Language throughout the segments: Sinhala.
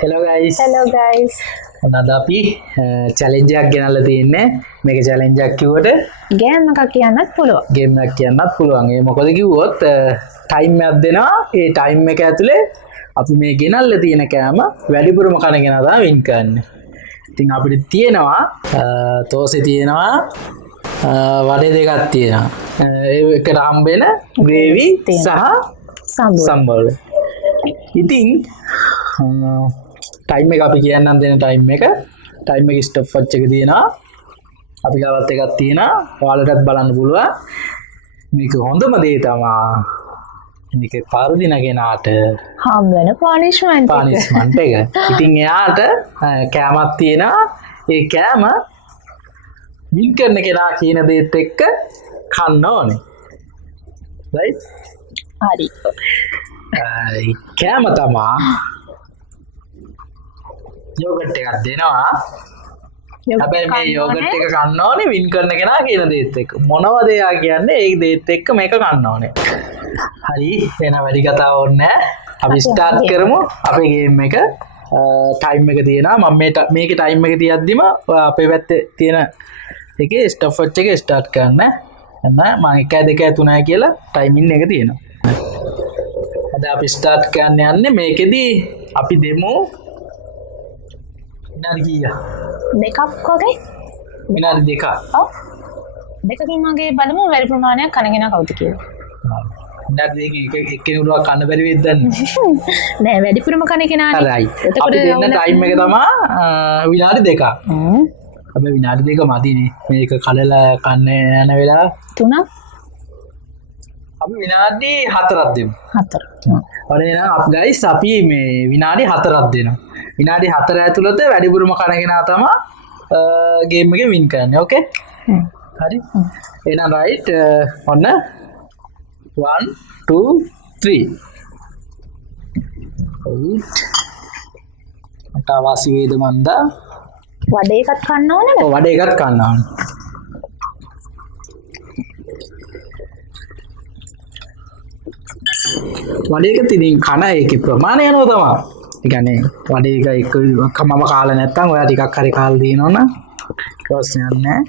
Hello guys. Hello guys. අද අපි චැලෙන්ජ් එකක් ගෙනල්ලා තින්නේ. මේක චැලෙන්ජ් එකක් කිව්වට ගේම් එකක් කියන්නත් පුළුවන්. ගේම් එකක් කියන්නත් පුළුවන්. ඒ මොකද කිව්වොත් ටයිම් එකක් දෙනවා. ඒ ටයිම් එක ඇතුලේ අපි මේ ගෙනල්ලා තියෙන කෑම වැඩිපුරම කන කෙනා තමයි වින් කරන්නේ. ඉතින් අපිට තියෙනවා තෝසේ තියෙනවා වඩේ දෙකක් තියෙනවා. ඒකට හම්බෙන ග්‍රේවි සහ සම්බෝල. ඉතින් ටයිම් එක අපි කියන්නම් දෙන ටයිම් එක ස්ටොප් වොච් එක තියෙනවා. අපි ගාවත් එකක් තියෙනවා. ඔයාලටත් බලන්න පුළුවන්. මේක හොඳම දේ තමයි මේක පරදින කෙනාට හම්බ වෙන පනිෂ්මන්ට් එක. ඉතින් එයාට කෑමක් තියෙනවා. ඒ කෑම වින් කරන කෙනා කියන දේත් එක්ක කන්න ඕනේ. රයිට්? හරි. කෑම තමා යෝගට් එකක් දෙනවා. හැබැයි මේ යෝගට් එක කන්න ඕනේ වින් කරන කෙනා කියන දේත් එක්ක. මොනවද එයා කියන්නේ ඒ දේත් එක්ක මේක කන්න ඕනේ. හරි, වෙන වැඩි කතා ඕනේ නැහැ. අපි ස්ටාර්ට් කරමු අපේ ගේම් එක. ටයිම් එක තියෙනවා. මම මේකේ ටයිම් එක තියද්දිම අපේ පැත්තේ තියෙන එකේ ස්ටොප් වොච් එක ස්ටාර්ට් කරන්න. එන්න මම 1 2 3 කියලා ටයිමින් එක තියෙනවා. අද අපි ස්ටාර්ට් කරන්න යන්නේ. මේකෙදි අපි දෙමු විනාඩි කීයක්? දෙකක් වගේ. විනාඩි දෙකක්. ඔව්. දෙකකින් වගේ බලමු වැඩි ප්‍රමාණයක් කනගෙන කවුද කියලා. විනාඩි දෙකක එක්කෙනෙකුට කන්න බැරි වෙද්ද නෑ වැඩිපුරම කන කෙනානේ. හරි. අපි දෙන්න ටයිම් එක තමයි විනාඩි දෙකක්. අපි විනාඩි දෙක මදිනේ. මේක කලලා කන්න යන වෙලාව 3ක්. අපි විනාඩි 4ක් දෙමු. 4. හරි එහෙනම් අපි ගයිස් අපි මේ විනාඩි 4ක් දෙනවා. විනාඩි 4 ඇතුළත වැඩිපුරම කන කෙනා තමයි ගේම් එකේ වින් කරන්නේ. ඕකේ? හරි. එහෙනම් රයිට් ඔන්න 1 2 3 right. මට අවශ්‍ය වේද මන්දා වඩේ එකක් කන්න ඕනද? ඔව් වඩේ එකක් කන්න ඕන. වඩේ එක තින් කන ඒකේ ප්‍රමාණය යනවා තමයි. ඒ කියන්නේ වඩේ එක මම කාලා නැත්තම් ඔයා ටිකක් හරි කාලා දිනනවනම් ප්‍රශ්නයක් නැහැ.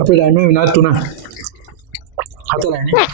අපේ ටයිම් එක විනාඩි 3 4යි නේ.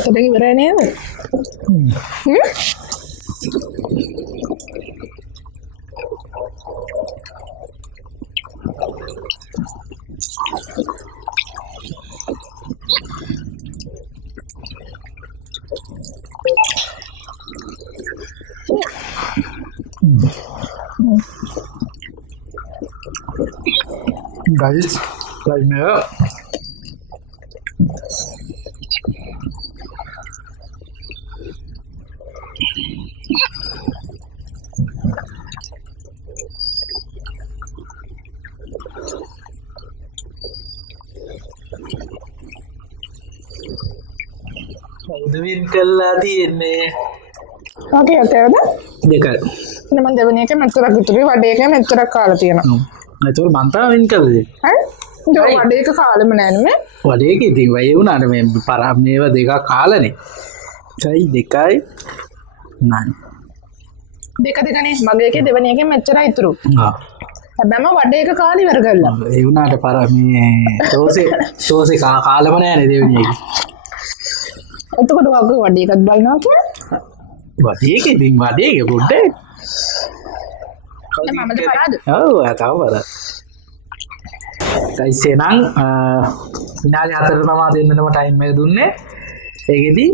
ඇත්තට ඉවරයි නේද? Guys, like me up. Win කල්ලා තියෙන්නේ ඔකේ අතේද? දෙකයි. මම දෙවෙනි එක මෙච්චරක් විතරයි වඩේ එක මෙච්චරක් කාලා තියෙනවා. ඒතකොට මං තමයි වින් කළේ. හරි? ඒක වඩේ එක කාලෙම නෑනේ මේ. වඩේ එක ඉතින් වෙයි වුණාට මේ මේව දෙකක් කාලානේ. දෙකයි 9. දෙක දෙකනේ මගේ එකේ දෙවෙනි එකේ මෙච්චරයි ඉතුරු. ආ. හැබැයිම වඩේ එක කාලේ ඉවර කළා. ඒ වුණාට මේ ෂෝසේ කාලම නෑනේ දෙවෙනි එක. එතකොට වගේ වඩේ එකත් බලනවා කියන්නේ? වඩේ එක ඉතින් වඩේ එක පොඩ්ඩේ. මමද පරාද? ඔව් අතව පරාද. ගයිස් එහෙනම් විනාඩි 4 තමයි දෙන්නම ටයිම් එක දුන්නේ. ඒකෙදි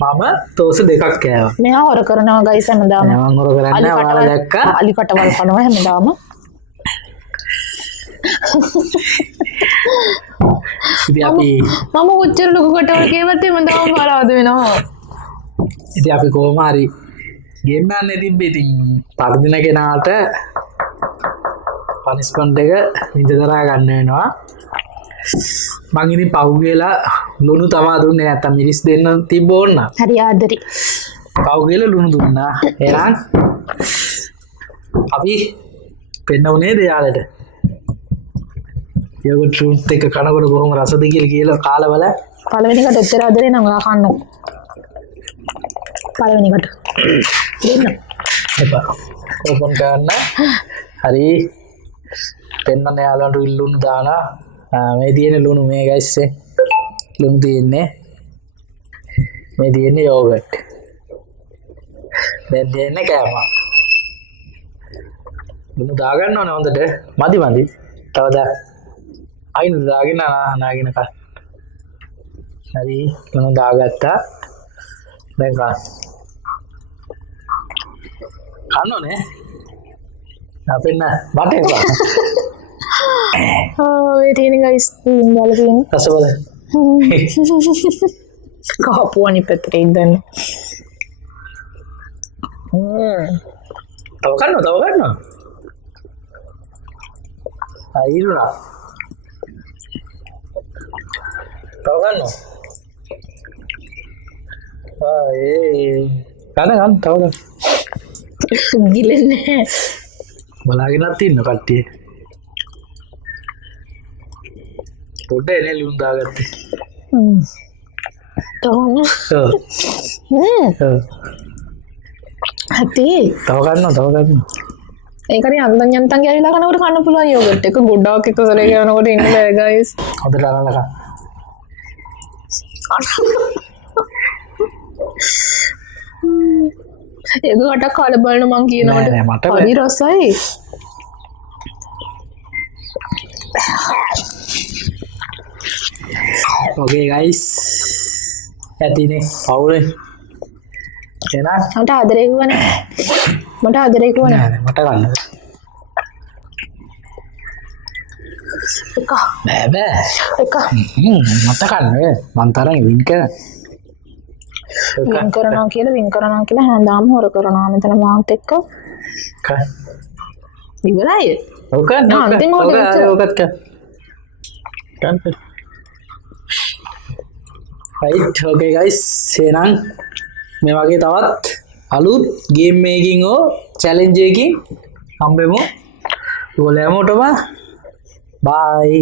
මම තෝස දෙකක් කෑවා. මෙයා හොර කරනවා ගයිස් හැමදාම. මම හොර කරන්නේ ඔයාලා දැක්කා. අලි කටවල් කනවා හැමදාම. ඉතින් අපි මම කොච්චර ලොකු කටවල් කේවත් හැමදාම පරාද වෙනවා. ඉතින් අපි කොහොම හරි ගේම් ගන්න තිබ්බේ ඉතින් පරදින කෙනාට පනිෂ්මන්ට් එක විඳදරා ගන්න වෙනවා. මං ඉතින් පව් ලුණු තමා දුන්නේ නැත්තම් මිරිස් දෙන්න තිබ්බ ඕන්න. හරි ආදරේ. පව් ලුණු දුන්නා. එහෙනම් අපි පෙන්න උනේ දෙයාලට. යෝගට් ෆෘට් එක කනකොට කොහොම රසද කියලා කාලා බලන්න. පළවෙනි කට එච්චර ආදරේ නම් ඔයා කන්නකො. පළවෙනි කට. දෙන්න. එපා. ඕපන් කරන්න. හරි. පෙන්නන්න යාළුවන්ට ලුණු දාලා මේ තියෙන ලුණු මේ ගයිස් ලුණු තියෙන්නේ මේ තියෙන්නේ යෝගට් දැන් තියෙන්නේ කෑම ලුණු දාගන්න ඕනේ හොඳට මදි තව අයින් දාගෙන නාගෙන කා හරි ලුණු දාගත්තා දැන් කන්න ඕනේ අපෙන්න මට එපා ඒ තියෙන ගයිස් දාලා තියෙන රස බල කහපුව අනිත් පැත්තට ඉඳන් තව කන්නවා අයිරුණා තව කන්නවා තව ගිලෙන්නේ බලාගෙනත් ඉන්න කට්ටිය පොඩ්ඩ එනේ ලුණු දාගත්තේ තවම හති තව ගන්නවා ඒකරි අන්දන් යන්තන් ගෑවිලා කනකොට කන්න පුළුවන් යෝගට් එක ගොඩක් එකසලේ යනකොට ඉන්න බෑ ගයිස් හොඳට අරලා ඒක වටක් කාලා බලන මං කියනකොට හරි රසයි okay guys ඇතිනේ පවුලේ එන මට ආදරේ කිව්වනේ මට ආදරේ කිව්වනේ මට ගන්න එක බෑ එක මට ගන්න මං තරම් වින් කරනවා කියලා හැමදාම හොර කරනවා මෙතන මාත් එක්ක ඉවරයි ඔක අන්තිම ඔකත් කන් right okay guys එහෙනම් මේ වගේ තවත් අලුත් ගේම් මේකින් ඕ චැලෙන්ජ් එකකින් හම්බෙමු ඔයාලටම bye